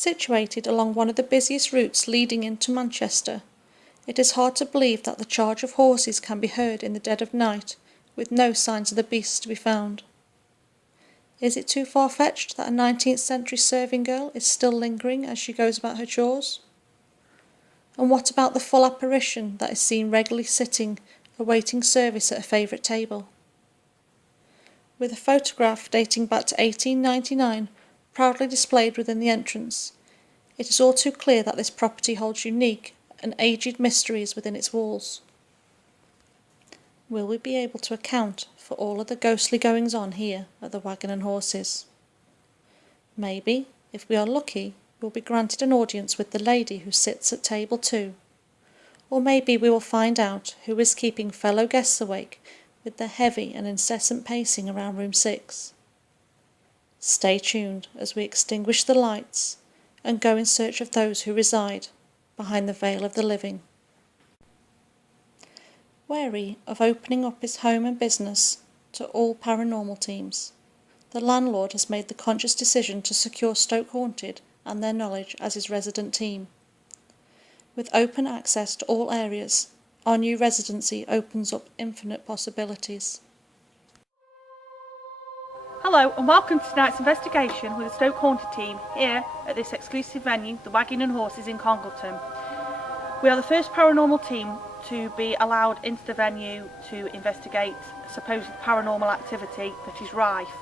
Situated along one of the busiest routes leading into Manchester, it is hard to believe that the charge of horses can be heard in the dead of night, with no signs of the beasts to be found. Is it too far-fetched that a 19th century serving girl is still lingering as she goes about her chores? And what about the full apparition that is seen regularly sitting, awaiting service at a favourite table? With a photograph dating back to 1899 proudly displayed within the entrance, it is all too clear that this property holds unique and aged mysteries within its walls. Will we be able to account for all of the ghostly goings-on here at the Wagon and Horses? Maybe, if we are lucky, we'll be granted an audience with the lady who sits at table 2. Or maybe we will find out who is keeping fellow guests awake with their heavy and incessant pacing around room 6. Stay tuned as we extinguish the lights and go in search of those who reside behind the veil of the living. Wary of opening up his home and business to all paranormal teams, the landlord has made the conscious decision to secure Stokehaunted and their knowledge as his resident team. With open access to all areas, our new residency opens up infinite possibilities. Hello and welcome to tonight's investigation with the Stokehaunted team here at this exclusive venue, the Wagon and Horses in Congleton. We are the first paranormal team to be allowed into the venue to investigate supposed paranormal activity that is rife.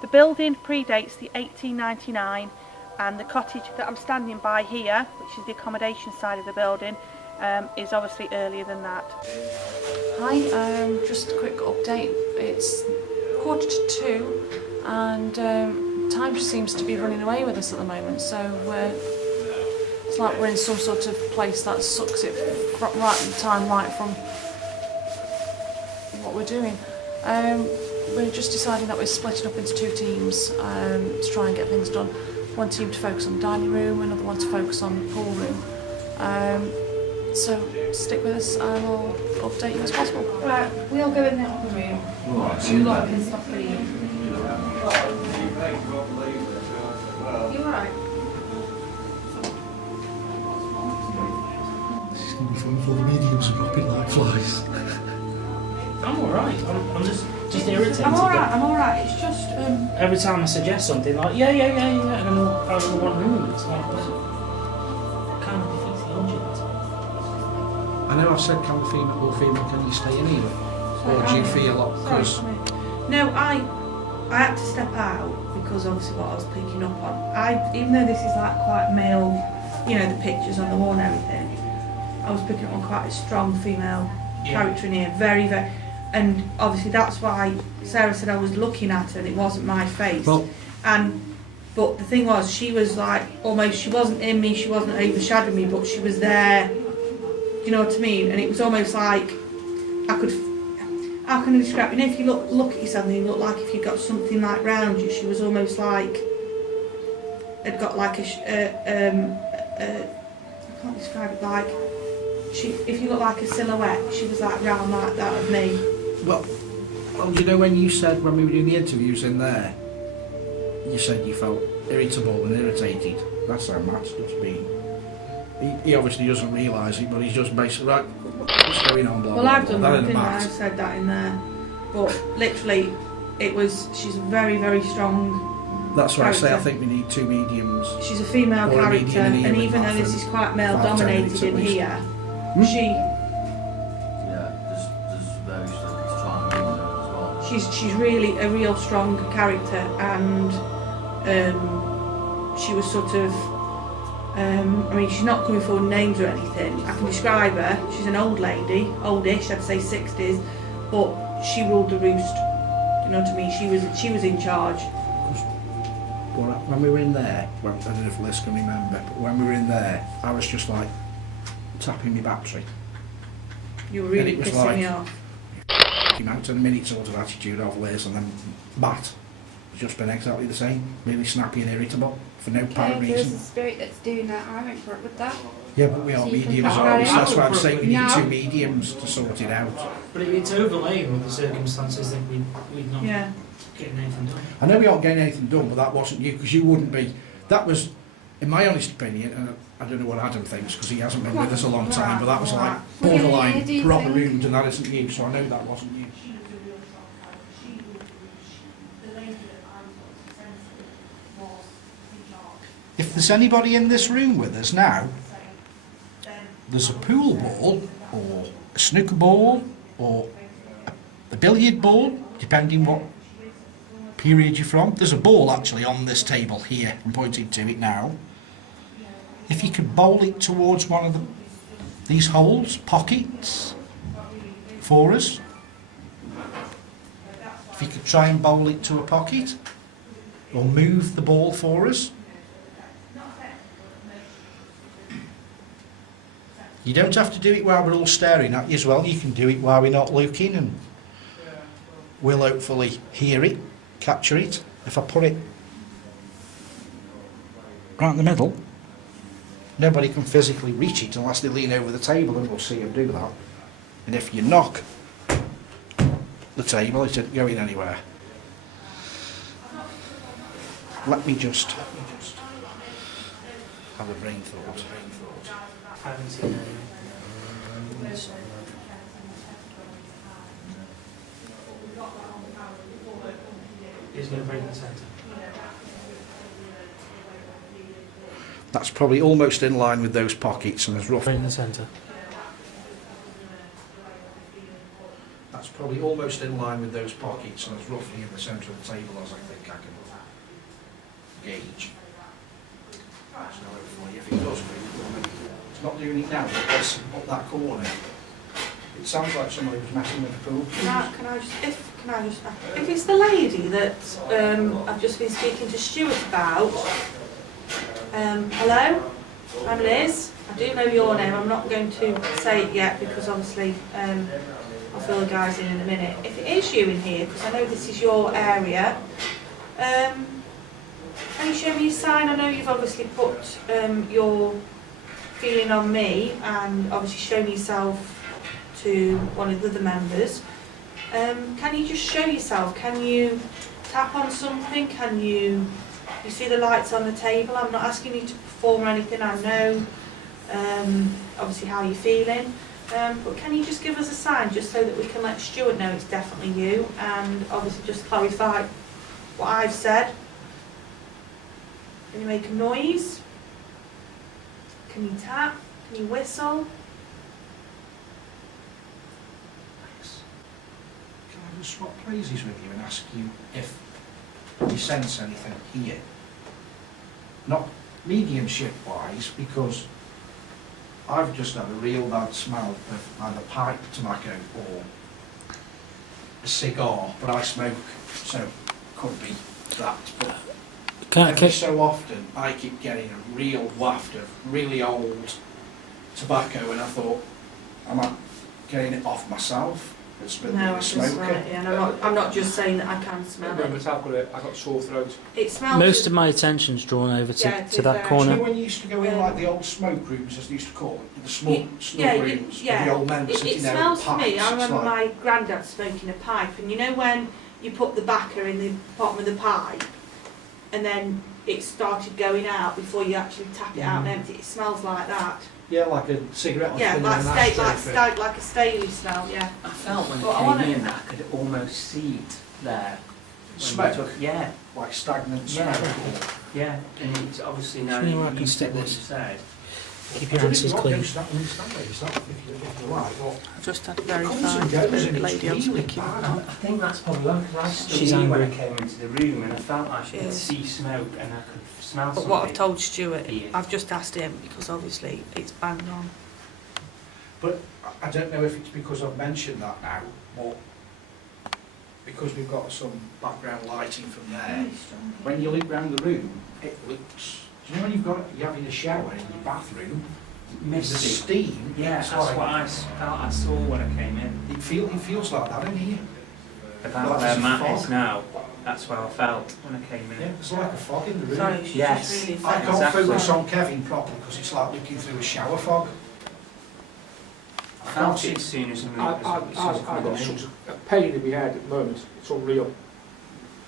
The building predates the 1899 and the cottage that I'm standing by here, which is the accommodation side of the building, is obviously earlier than that. Hi, just a quick update. It's 1:45 and time just seems to be running away with us at the moment, so it's like we're in some sort of place that sucks it right from what we're doing. We're just deciding that we're splitting up into 2 teams to try and get things done. One team to focus on the dining room, another one to focus on the pool room. So stick with us and I'll update you as possible. Right, we all go in the upper room. Right, You lot can stop reading. You alright? this is going to be fun for the mediums are dropping like flies. I'm alright. I'm just irritated. I'm alright. It's just, Every time I suggest something, like, yeah, and then we'll out of the one room, it's like, kind of defeats the object. I know I've said can you stay in here? Or do you feel because no, I had to step out because obviously what I was picking up on. Even though this is like quite male, you know, the pictures on the wall and everything, I was picking up on quite a strong female character in here, very, very, and obviously that's why Sarah said I was looking at her and it wasn't my face. But the thing was, she was like almost, she wasn't in me, she wasn't overshadowing me, but she was there. Do you know what I mean? And it was almost like I could. How can I describe? You know, if you look at yourself and you look like if you got something like round you, she was almost like had got like I can't describe it, like if you look like a silhouette, she was like round like that of me. well, you know when you said when we were doing the interviews in there, you said you felt irritable and irritated. That's how Matt's just been. He obviously doesn't realise it, but he's just basically like, what's going on, blah, Well, blah, I've blah. done that, didn't I? I've said that in there. But literally, she's a very, very strong That's why character. I say I think we need 2 mediums. She's a female Or a character, medium in here and with even though Matt this and is quite male 5-10 dominated minutes at in least. here, Yeah, there's various things to try and bring her as well. she's really a real strong character, and she was sort of, I mean, she's not coming forward names or anything. I can describe her. She's an old lady, oldish, I'd say 60s, but she ruled the roost. Do you know what I mean? She was in charge. When we were in there, I don't know if Liz can remember, but when we were in there, I was just like tapping my battery. You were really And it was pissing like, me off. Came out in a minute sort of attitude of Liz, and then Matt has just been exactly the same, really snappy and irritable for no apparent There's reason. a spirit that's doing that. I won't put up with that. Yeah, but we are So you can mediums, cut aren't we? it So that's why I'm out. saying we need No. 2 mediums to sort it out. But it's overlaying with the circumstances that we're not Yeah. getting anything done. I know we aren't getting anything done, but that wasn't you, because you wouldn't be. That was in my honest opinion, and I don't know what Adam thinks because he hasn't been with us a long time, but that was like borderline do you proper think? rooms, and that isn't you, so I know that wasn't you. If there's anybody in this room with us now, there's a pool ball, or a snooker ball, or a billiard ball, depending what period you're from. There's a ball actually on this table here. I'm pointing to it now. If you could bowl it towards one of these holes, pockets, for us. If you could try and bowl it to a pocket, or move the ball for us. You don't have to do it while we're all staring at you as well. You can do it while we're not looking, and we'll hopefully hear it, capture it. If I put it right in the middle, nobody can physically reach it unless they lean over the table, and we'll see them do that. And if you knock the table, it isn't going anywhere. Let me just have a brain thought. I haven't seen any. He's going to break the centre. That's probably almost in line with those pockets, and there's roughly. Right in the centre. That's probably almost in line with those pockets, and it's roughly in the centre of the table, as I think I can gauge. So hopefully, if it does move, it's not doing it now, but it's up that corner. It sounds like somebody was messing with the pool. Can I just, if it's the lady that I've just been speaking to Stuart about, hello, I'm Liz. I do know your name. I'm not going to say it yet because obviously I'll fill the guys in a minute. If it is you in here, because I know this is your area, can you show me a sign? I know you've obviously put your feeling on me and obviously shown yourself to one of the other members. Can you just show yourself? Can you tap on something? Can you see the lights on the table? I'm not asking you to perform or anything. I know obviously how you're feeling. But can you just give us a sign just so that we can let Stuart know it's definitely you, and obviously just clarify what I've said? Can you make a noise? Can you tap? Can you whistle? Can I just swap places with you and ask you if you sense anything here? Not mediumship wise, because I've just had a real bad smell of either pipe tobacco or a cigar, but I smoke, so could be that. But every so often I keep getting a real waft of really old tobacco, and I thought, am I getting it off myself? It's been No, a I smoker. smell it, yeah, and I'm not just saying that I can smell it. I've got sore throat. It smells. Most of my attention's drawn over to, Yeah, to that Do you corner. know when you used to go in like the old smoke rooms, as they used to call it, the small Yeah, rooms, yeah. with the old men It sitting there with smells to me. pipes? I It's remember like, my granddad smoking a pipe, and you know when you put the backer in the bottom of the pipe, and then it started going out before you actually tap it out and empty it. It smells like that. yeah, like a cigarette. Yeah, thinner like than that straight like a Staley smell. Yeah. I felt when Well, I it wanna- came in that I could almost see it there. When we Smoke? took- yeah, through, like stagnant Yeah. smoke. yeah. And it's obviously now Show me where I you can said stick what this. you said. Keep your answers clean. If you like. Well, I just had to comes verify and that goes, the and it's lady I was really speaking bad. about. I think that's probably wrong because I still She's knew when I angry. came into the room and I felt like I She could is. see smoke and I could smell But something. what I've told Stuart, Here. I've just asked him because obviously it's banged on. But I don't know if it's because I've mentioned that now, or because we've got some background lighting from there. When you look round the room, it looks. Do you know when you're having a shower in your bathroom? The Misty. steam. Yeah, it's that's like, what I felt I saw when I came in. It feels like that in here. About Like where there's a Matt is fog. now, that's where I felt when I came in. Yeah, there's like a fog in the room. Sorry, she's Yes. just really I fast. can't Exactly. focus on Kevin properly because it's like looking through a shower fog. I felt it as soon as I moved. I've got such a pain in my head at the moment. It's unreal.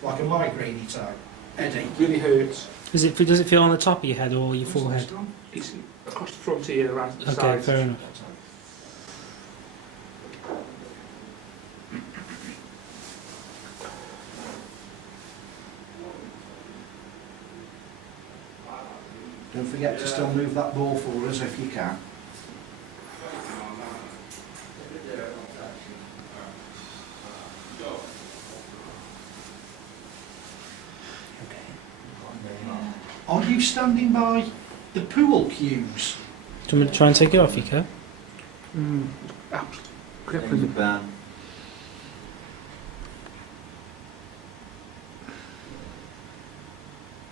Like a migraine type headache. Really hurts. Does it feel on the top of your head or your forehead? It's across the front here, around the Okay, sides. fair enough. Don't forget to still move that ball for us if you can. Are you standing by the pool cues? Do you want me to try and take it off you, Kev? Change the ban.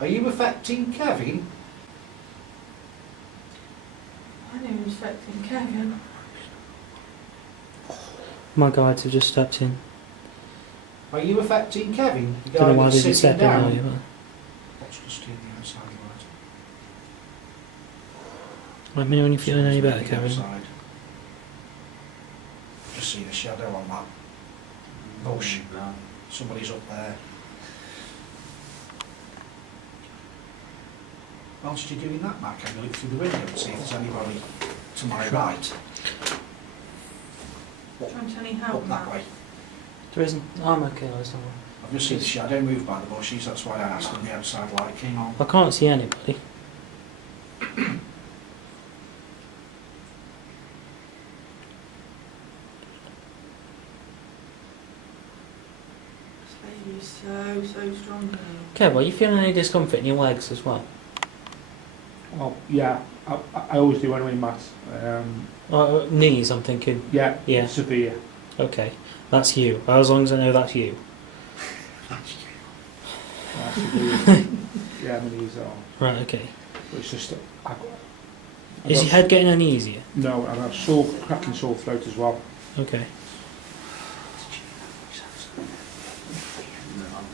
Are you affecting Kevin? My name is affecting Kevin. My guides have just stepped in. Are you affecting Kevin? The Don't know guy why that's they didn't sitting step in down? earlier, What's just in the outside light? but let me know when you're feeling any better, Kevin. Outside. Just seen a shadow on that bush. Ban. Somebody's up there. Whilst you're doing that, Matt, can you look through the window and see if there's anybody to my right? Trying to any help, Up that Matt? way. There isn't. I'm okay, there's no one. I've just seen the shadow move by the bushes, that's why I asked when the outside light came on. I can't see anybody. This lady is so strong. Kev, are you feeling any discomfort in your legs as well? Oh, yeah, I always do anyway, Matt. Knees, I'm thinking. Yeah, Yeah. severe. Okay, that's you. As long as I know that's you. Severe. Yeah, my knees are. Right, okay. But it's just... Is your head getting any easier? No, and I've cracking sore throat as well. Okay. I'm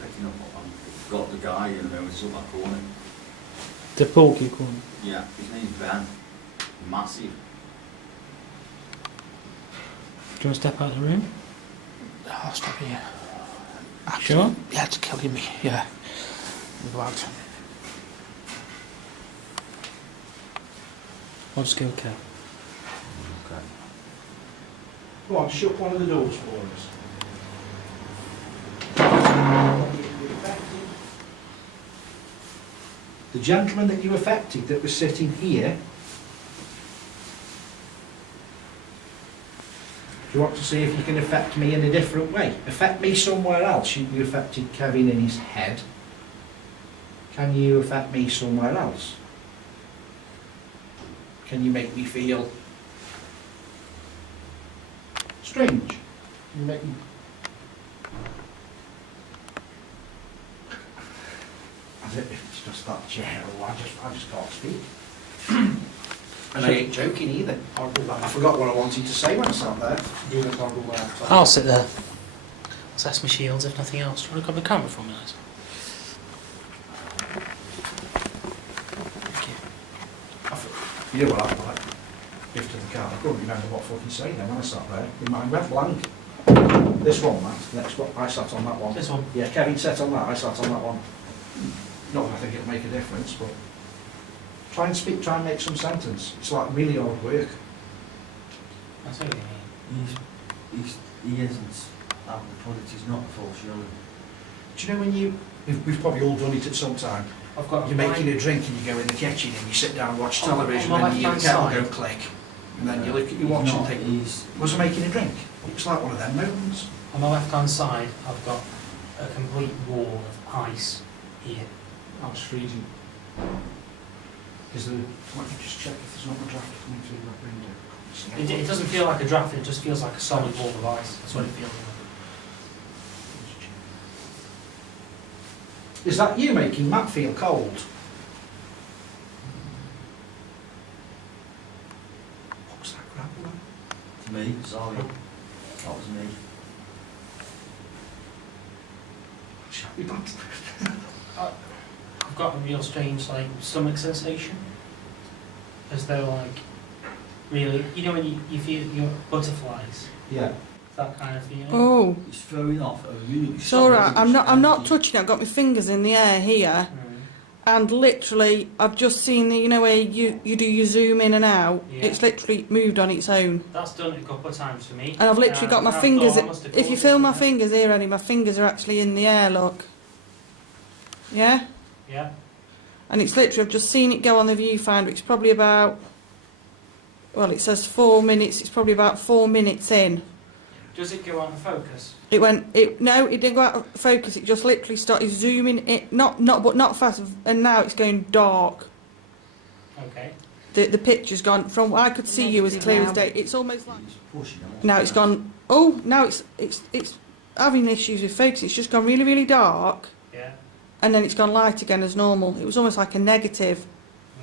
picking up. I've got the guy in there with my corner. The pool cue corner. Yeah, his name's Ben. Massive. Do you want to step out of the room? I'll stop here. Sure? Yeah, it's killing me. Yeah. Go out. I'll just go, Kev. Okay. Go on, shut one of the doors for us. The gentleman that you affected that was sitting here, do you want to see if you can affect me in a different way? Affect me somewhere else. You affected Kevin in his head. Can you affect me somewhere else? Can you make me feel strange? Can you make me... As if it's just that chair, or I just can't speak. And I ain't joking either. I forgot what I wanted to say when I sat there. I'll sit there. Assess my shields if nothing else. Do you want to grab the camera for me, Liz? You know what I like? Gift to the car. I couldn't remember what fucking saying then when I sat there. My mind went blank. This one, Matt. Next one. I sat on that one. This one? Yeah, Kevin sat on that. I sat on that one. Not that I think it'll make a difference, but try and speak. Try and make some sentence. It's like really hard work. That's okay. He isn't out the product, he's not full surely. Do you know when we've probably all done it at some time. I've got. You're making a drink and you go in the kitchen and you sit down and watch On television my and you hear the left-hand kettle side. go click. And then you look at your watch and think, He's was I making a drink? It's like one of them moments. On my left-hand side, I've got a complete wall of ice here. I was freezing. Is there, let me just check if there's not a draft coming through that window. It doesn't feel like a draft, it just feels like a solid wall of ice. That's what it feels like. Is that you making Matt feel cold? What was that gravel then? to me, sorry. That was me. Shall we back? I've got a real strange stomach sensation. As though really, you know when you feel your butterflies? Yeah. That kind of feeling. Oh, It's throwing off a really it's all right. I'm not touching it. I've got my fingers in the air here, and literally I've just seen the, you know, where you do your zoom in and out. Yeah. It's literally moved on its own. That's done it a couple of times for me. And I've literally got my I fingers. thought I must have If you caused feel it, my yeah. fingers here, Eddie, my fingers are actually in the air. Look. Yeah. Yeah. And it's literally, I've just seen it go on the viewfinder. It's probably about, well, it says 4 minutes. It's probably about 4 minutes in. Does it go out of focus? No, it didn't go out of focus. It just literally started zooming it, not fast, and now it's going dark. Okay. The picture's gone from what I could see you as clear as day. It's almost like Pushing on. now it's gone. Oh, now it's having issues with focus. It's just gone really, really dark, Yeah. and then it's gone light again as normal. It was almost like a negative.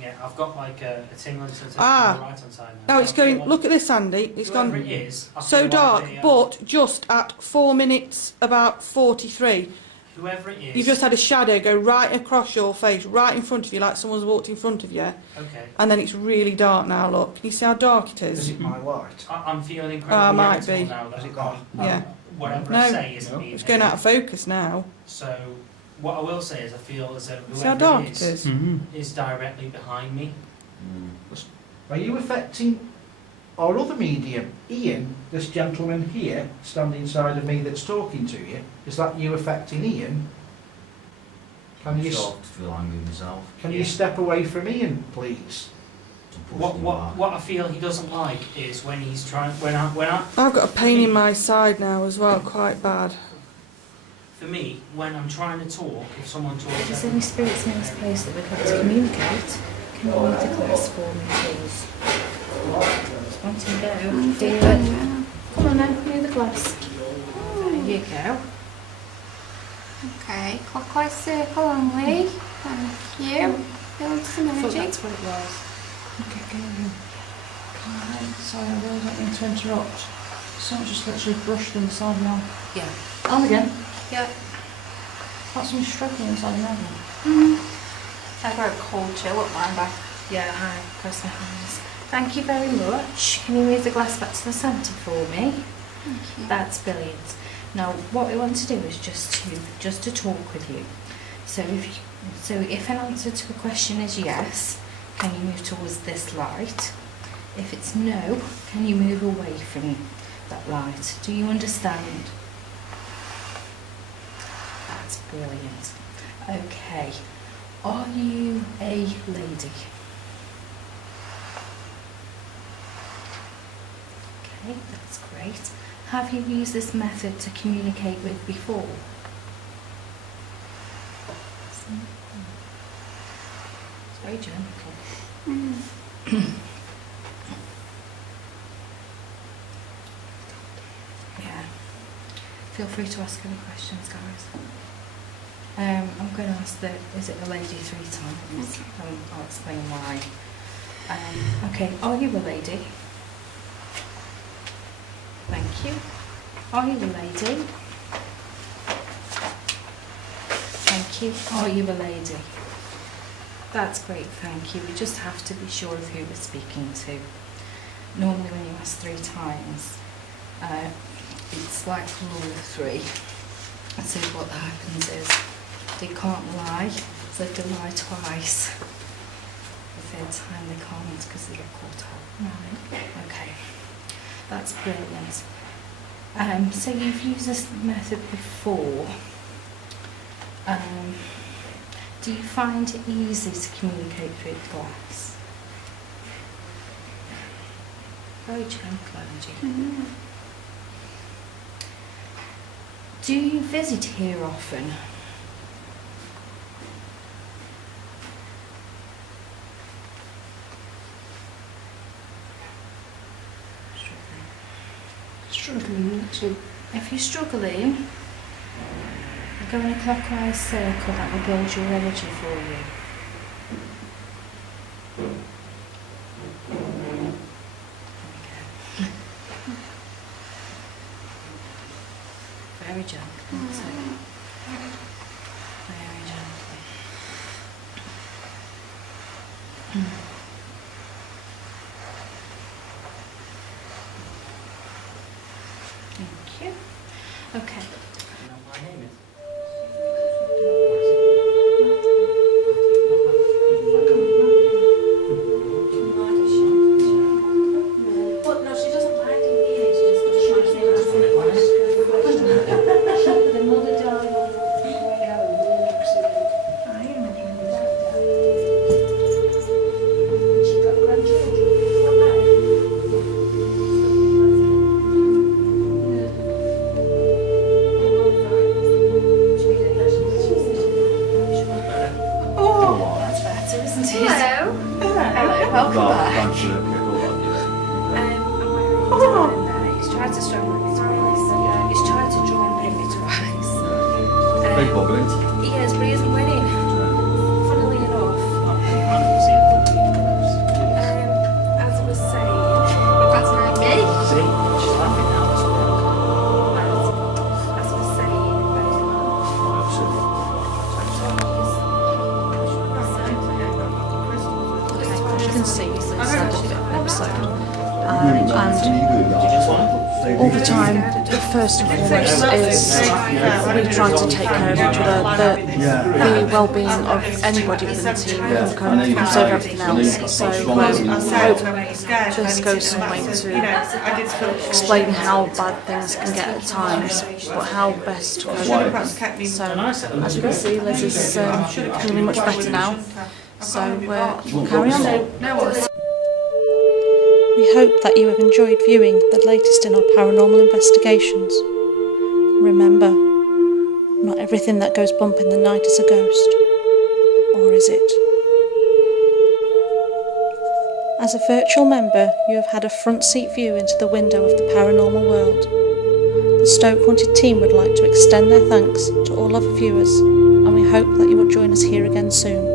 Yeah, I've got like a tingling sensation Ah. on the right hand side now. Now it's going. Look at this, Andy. It's Whoever gone it is, I so feel dark, like but just at 4 minutes about 43. whoever it is. You've just had a shadow go right across your face, right in front of you, like someone's walked in front of you. Okay. And then it's really dark now, look. Can you see how dark it Is is? it my light? I'm feeling Ah, incredibly might irritable be. now that Is I it can't. Yeah. Whatever No. I say isn't No. being It's going out of focus now. So what I will say is I feel as though See how whoever dark it it is? is directly behind me. Are you affecting our other medium, Ian, this gentleman here, standing inside of me that's talking to you? Is that you affecting Ian? Can you Sort of feel angry myself. can Yeah. you step away from Ian, please? To push What him what back. what I feel he doesn't like is when he's trying when I I've got a pain in my side now as well, quite bad. for me when I'm trying to talk, if someone talks. If there's any spirits in this place that we'd like to communicate, can you read the glass for me, please? Just want to go. Do it. Come on now, near the glass. There you go. Okay, clockwise circle only. Thank you. Build some I thought energy. that's what it was. Okay, going. Sorry, I really don't mean to interrupt. Someone just literally brushed inside me on. Yeah. On again. Yeah. That's me struggling inside me. I got a cold chill up my back. Yeah, I cross my hands. Thank you very much. Can you move the glass back to the centre for me? Thank you. That's brilliant. Now, what we want to do is just to talk with you. So if an answer to a question is yes, can you move towards this light? If it's no, can you move away from that light? Do you understand? That's brilliant. Okay. Are you a lady? Okay, that's great. Have you used this method to communicate with before? It's very gentle. Yeah. Feel free to ask any questions, guys. I'm going to ask is it a lady 3 times? I'll explain why. Okay, are you a lady? Thank you. Are you a lady? Thank you. Are you a lady? That's great, thank you. We just have to be sure of who we're speaking to. Normally when you ask 3 times, it's like rule of 3. So what happens is, they can't lie, so they lie twice. The 3rd time they can't because they get caught up. Right. Okay. That's brilliant. So you've used this method before. Do you find it easy to communicate through the glass? Very gentle energy. Do you visit here often? Struggling to. If you're struggling, go in a clockwise circle, that will build your energy for you. Okay. Very gently. Very gently. Thank you. Okay. You know what my name is? Hello. Hello, welcome back. He's tried to strangle me twice. He's tried to draw and pin me twice. Big bubble, isn't He is, but he isn't winning. Funnily enough. As I was saying. That's not me. See? She's laughing now. That's As I was saying. As you can see, it's a bit of an episode. And all the time, the first and foremost is we trying to take care of each other, the well-being of anybody within the team comes over everything else. So I hope this goes some way to explain how bad things can get at times, but how best to cope with them. So as you can see, Liz is feeling much better now. So we'll carry on. We hope that you have enjoyed viewing the latest in our paranormal investigations. Remember, not everything that goes bump in the night is a ghost. Or is it? As a virtual member, you have had a front seat view into the window of the paranormal world. The Stoke Haunted team would like to extend their thanks to all other viewers, and we hope that you will join us here again soon.